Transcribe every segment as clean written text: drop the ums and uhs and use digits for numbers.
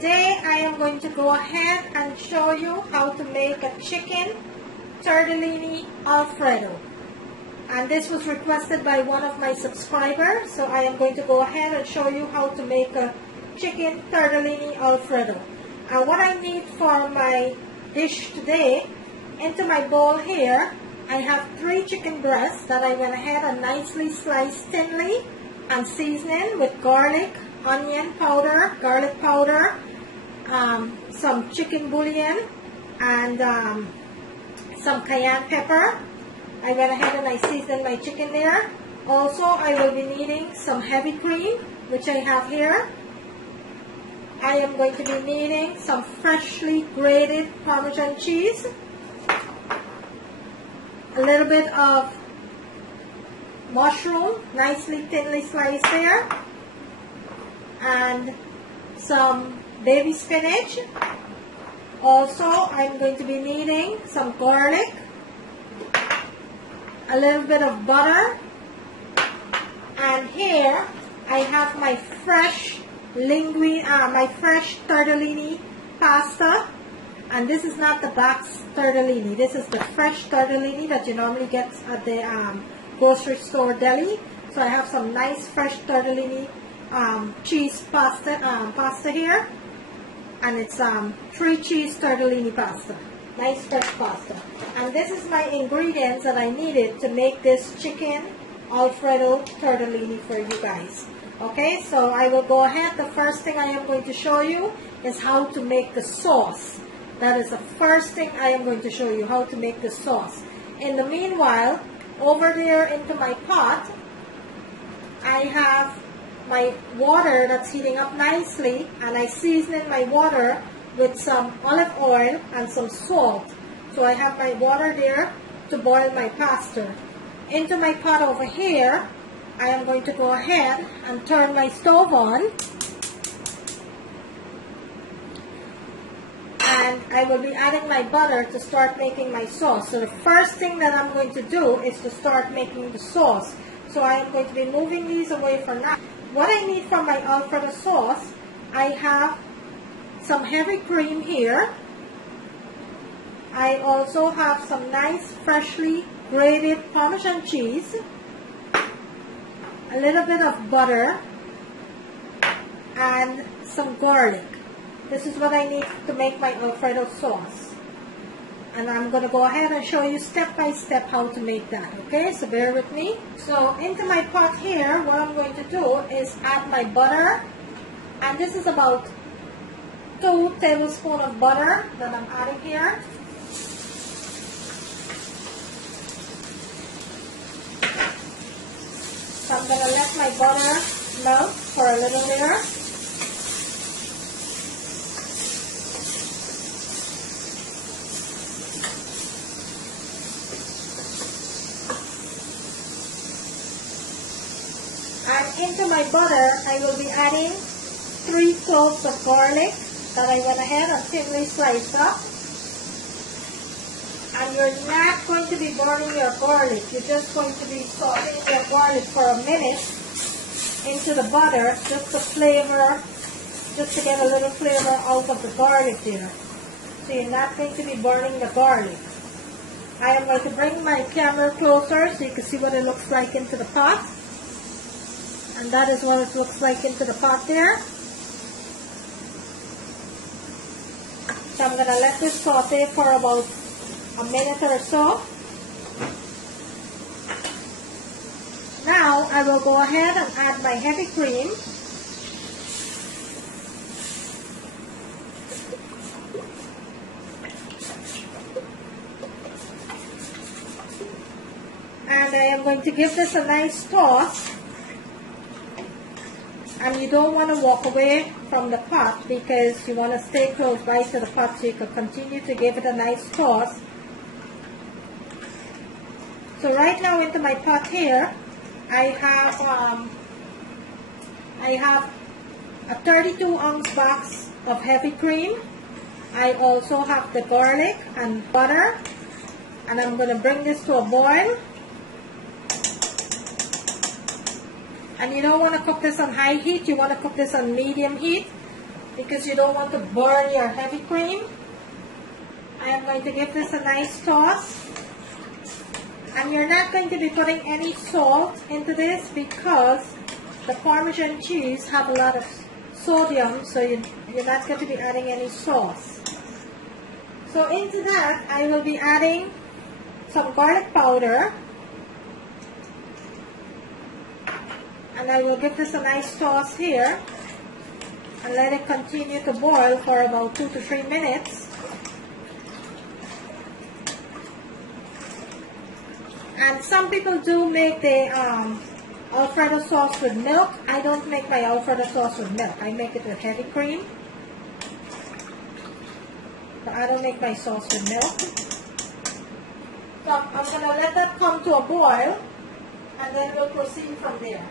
today I am going to go ahead and show you how to make a chicken tortellini Alfredo. And this was requested by one of my subscribers, so I am going to go ahead and show you how to make a chicken tortellini Alfredo. And what I need for my dish today, into my bowl here, I have 3 chicken breasts that I went ahead and nicely sliced thinly and seasoning with garlic, onion powder, garlic powder, some chicken bouillon, and some cayenne pepper. I went ahead and I seasoned my chicken there. Also, I will be needing some heavy cream, which I have here. I am going to be needing some freshly grated Parmesan cheese, a little bit of mushroom, nicely thinly sliced there, and some baby spinach. Also, I'm going to be needing some garlic, a little bit of butter, and here I have my fresh tortellini pasta. And this is not the box tortellini. This is the fresh tortellini that you normally get at the grocery store deli. So I have some nice fresh tortellini cheese pasta here, and it's 3 cheese tortellini pasta, nice fresh pasta. And this is my ingredients that I needed to make this chicken Alfredo tortellini for you guys. Okay, so I will go ahead. The first thing I am going to show you is how to make the sauce. That is the first thing I am going to show you, how to make the sauce. In the meanwhile, over there into my pot, I have my water that's heating up nicely, and I seasoned my water with some olive oil and some salt. So I have my water there to boil my pasta. Into my pot over here, I am going to go ahead and turn my stove on. And I will be adding my butter to start making my sauce. So the first thing that I'm going to do is to start making the sauce. So I am going to be moving these away for now. What I need for my Alfredo sauce, I have some heavy cream here. I also have some nice freshly grated Parmesan cheese, a little bit of butter, and some garlic. This is what I need to make my Alfredo sauce. And I'm going to go ahead and show you step by step how to make that. Okay, so bear with me. So into my pot here, what I'm going to do is add my butter. And this is about 2 tablespoons of butter that I'm adding here. So I'm going to let my butter melt for a little there. And into my butter, I will be adding 3 cloves of garlic that I went ahead and thinly sliced up. And you're not going to be burning your garlic. You're just going to be sauteing your garlic for a minute into the butter, just to get a little flavor out of the garlic there. So you're not going to be burning the garlic. I am going to bring my camera closer so you can see what it looks like into the pot. And that is what it looks like into the pot there. So I'm going to let this saute for about a minute or so. Now I will go ahead and add my heavy cream. And I am going to give this a nice toss. And you don't want to walk away from the pot because you want to stay close by to the pot so you can continue to give it a nice toss. So right now into my pot here, I have a 32-ounce box of heavy cream. I also have the garlic and butter, and I'm going to bring this to a boil. And you don't want to cook this on high heat, you want to cook this on medium heat. because you don't want to burn your heavy cream. I am going to give this a nice toss. And you're not going to be putting any salt into this because the Parmesan cheese have a lot of sodium, so you're not going to be adding any sauce. So into that, I will be adding some garlic powder. And I will give this a nice toss here and let it continue to boil for about 2 to 3 minutes. And some people do make the Alfredo sauce with milk. I don't make my Alfredo sauce with milk. I make it with heavy cream. But I don't make my sauce with milk. So I'm going to let that come to a boil and then we'll proceed from there.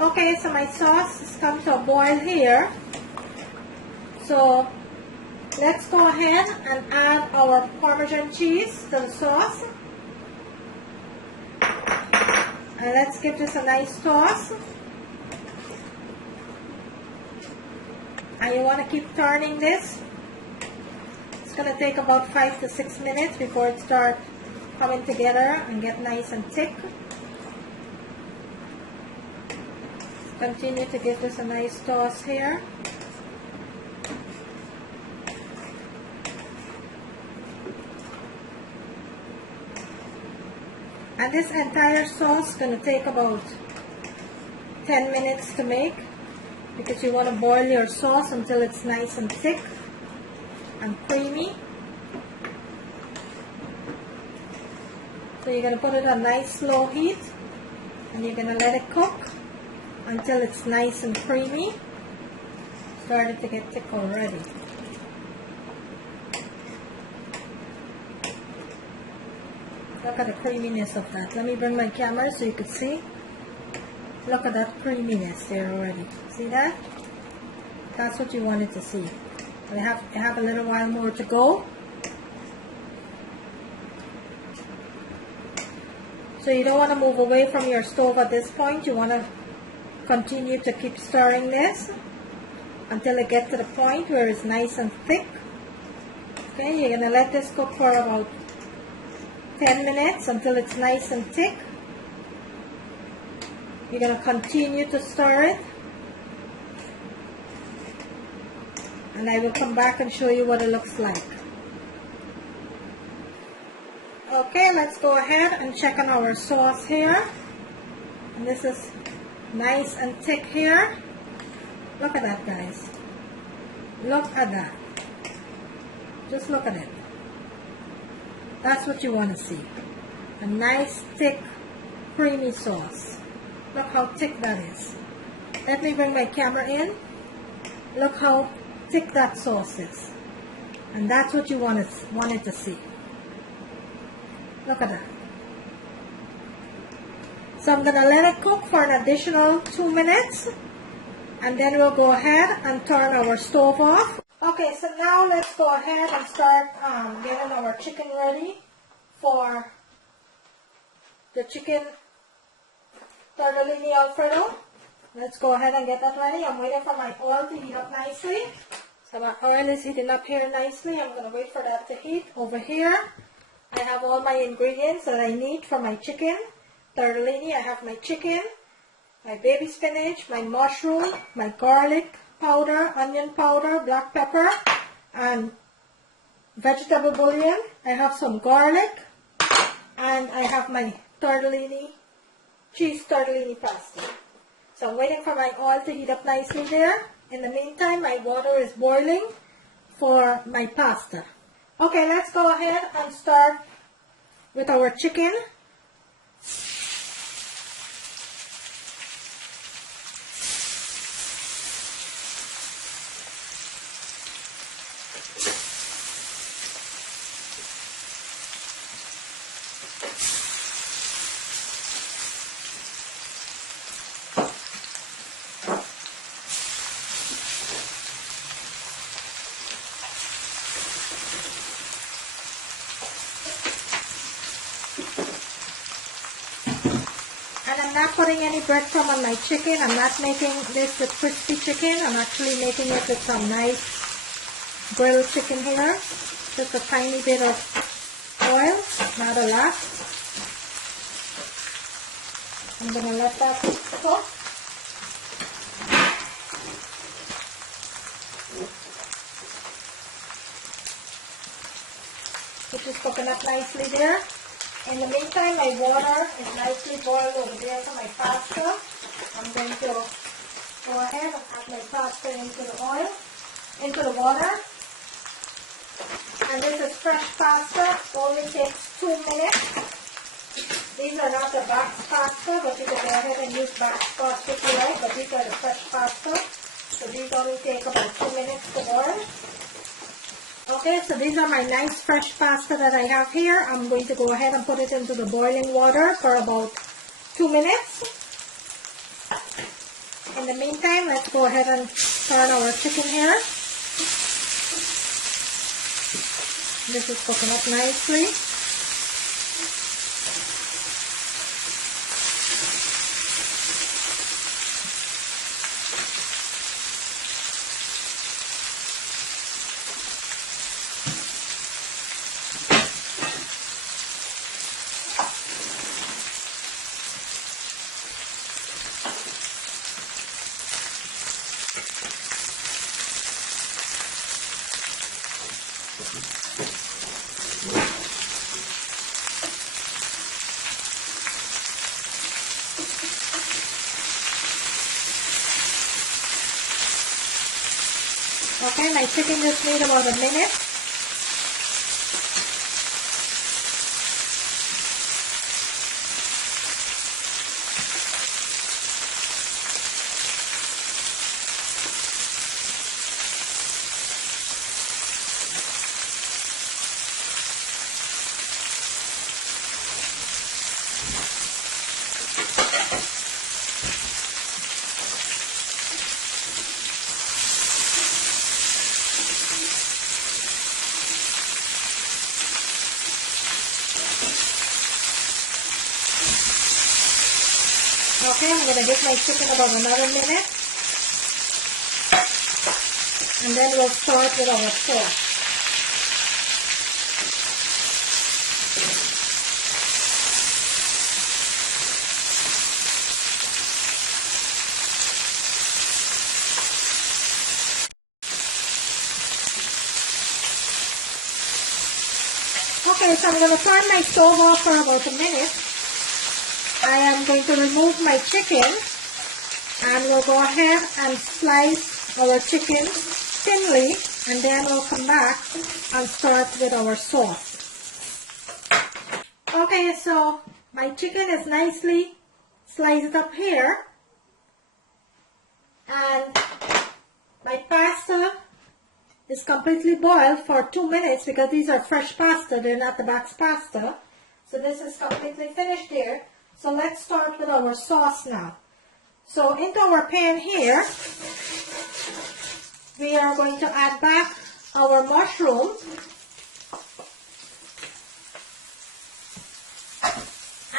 Okay, so my sauce has come to a boil here. So let's go ahead and add our Parmesan cheese to the sauce. And let's give this a nice toss. And you want to keep turning this. It's going to take about 5 to 6 minutes before it starts coming together and get nice and thick. Continue to give this a nice toss here. And this entire sauce is going to take about 10 minutes to make because you want to boil your sauce until it's nice and thick and creamy. So you're going to put it on nice slow heat and you're going to let it cook until it's nice and creamy. Started to get thick already. Look at the creaminess of that. Let me bring my camera so you can see. Look at that creaminess there already. See that? That's what you wanted to see. We have a little while more to go. So you don't want to move away from your stove at this point. You want to continue to keep stirring this until it gets to the point where it's nice and thick. Okay, you're going to let this cook for about 10 minutes until it's nice and thick. You're going to continue to stir it. And I will come back and show you what it looks like. Okay, let's go ahead and check on our sauce here. And this is nice and thick here. Look at that, guys. Look at that. Just look at it. That's what you want to see. A nice, thick, creamy sauce. Look how thick that is. Let me bring my camera in. Look how thick that sauce is. And that's what you wanted to see. Look at that. So I'm going to let it cook for an additional 2 minutes. And then we'll go ahead and turn our stove off. Okay, so now let's go ahead and start getting our chicken ready for the chicken tortellini Alfredo. Let's go ahead and get that ready. I'm waiting for my oil to heat up nicely. So my oil is heating up here nicely. I'm going to wait for that to heat. Over here, I have all my ingredients that I need for my chicken tortellini. I have my chicken, my baby spinach, my mushroom, my garlic powder, onion powder, black pepper, and vegetable bouillon. I have some garlic, and I have my tortellini, cheese tortellini pasta. So I'm waiting for my oil to heat up nicely there. In the meantime, my water is boiling for my pasta. Okay, let's go ahead and start with our chicken. not putting any breadcrumb on my chicken. I'm not making this with crispy chicken. I'm actually making it with some nice grilled chicken here. Just a tiny bit of oil, not a lot. I'm going to let that cook. Which is cooking up nicely there. In the meantime, my water is nicely boiled over there for my pasta. I'm going to go ahead and add my pasta into the oil, into the water. And this is fresh pasta, only takes 2 minutes. These are not the box pasta, but you can go ahead and use box pasta if you like, but these are the fresh pasta. So these only take about 2 minutes to boil. Okay, so these are my nice fresh pasta that I have here. I'm going to go ahead and put it into the boiling water for about 2 minutes. In the meantime, let's go ahead and turn our chicken here. This is cooking up nicely. Okay, my chicken just need about a minute. Okay, I'm going to give my chicken about another minute. And then we'll start with our sauce. Okay, so I'm going to turn my stove off for about a minute. I am going to remove my chicken and we'll go ahead and slice our chicken thinly, and then we'll come back and start with our sauce. Okay, so my chicken is nicely sliced up here, and my pasta is completely boiled for 2 minutes because these are fresh pasta, they're not the box pasta. So this is completely finished here. So let's start with our sauce now. So into our pan here, we are going to add back our mushrooms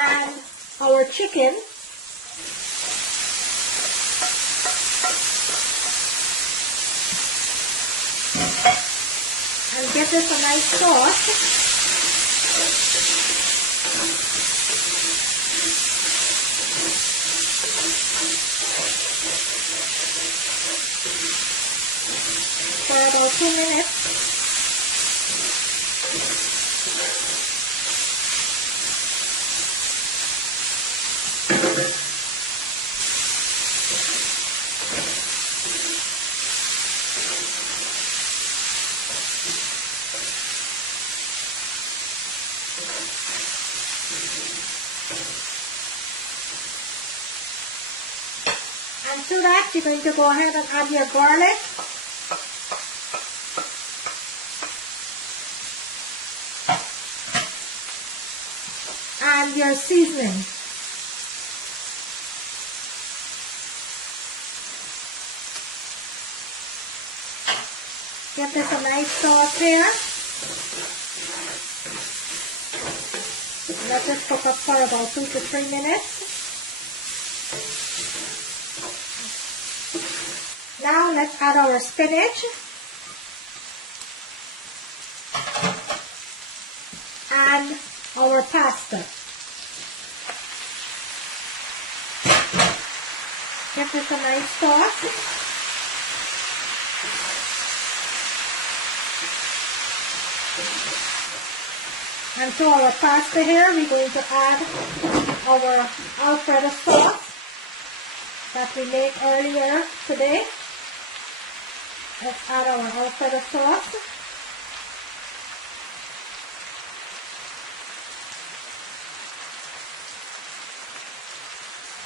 and our chicken. And give this a nice sauce. For about 2 minutes. And to that, you're going to go ahead and add your garlic. And your seasoning. Give this a nice sauce here. Let this cook up for about 2 to 3 minutes. Now let's add our spinach and our pasta. Give this a nice toss. And to our pasta here, we're going to add our Alfredo sauce that we made earlier today. Let's add our Alfredo sauce.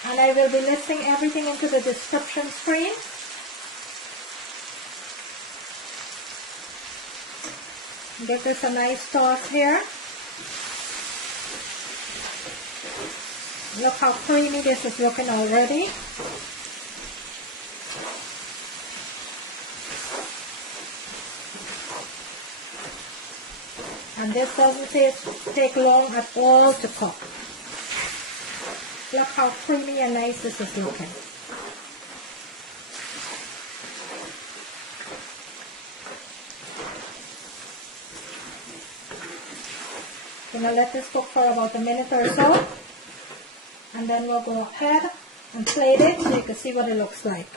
And I will be listing everything into the description screen. Give this a nice toss here. Look how creamy this is looking already. And this doesn't take long at all to cook. Look how creamy and nice this is looking. Gonna let this cook for about a minute or so, and then we'll go ahead and plate it so you can see what it looks like.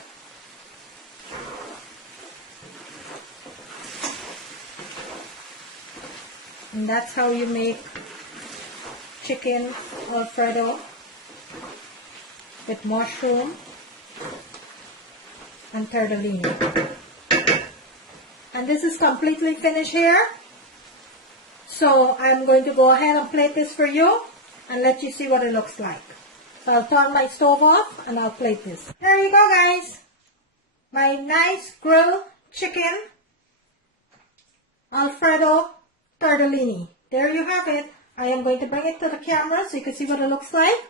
And that's how you make chicken Alfredo with mushroom and tortellini. And this is completely finished here. So I'm going to go ahead and plate this for you and let you see what it looks like. So I'll turn my stove off and I'll plate this. There you go, guys. My nice grilled chicken Alfredo Tortellini. There you have it. I am going to bring it to the camera so you can see what it looks like.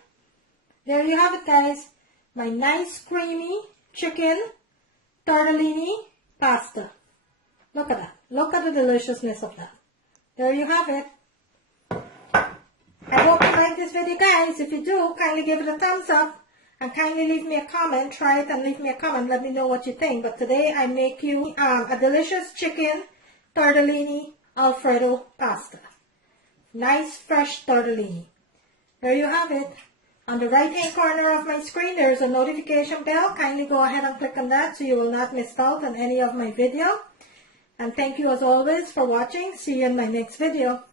There you have it, guys. My nice creamy chicken tortellini pasta. Look at that. Look at the deliciousness of that. There you have it. I hope you like this video, guys. If you do, kindly give it a thumbs up and kindly leave me a comment. Try it and leave me a comment. Let me know what you think. But today I make you a delicious chicken tortellini Alfredo pasta. Nice fresh tortellini. There you have it. On the right hand corner of my screen there is a notification bell. Kindly go ahead and click on that so you will not miss out on any of my video. And thank you as always for watching. See you in my next video.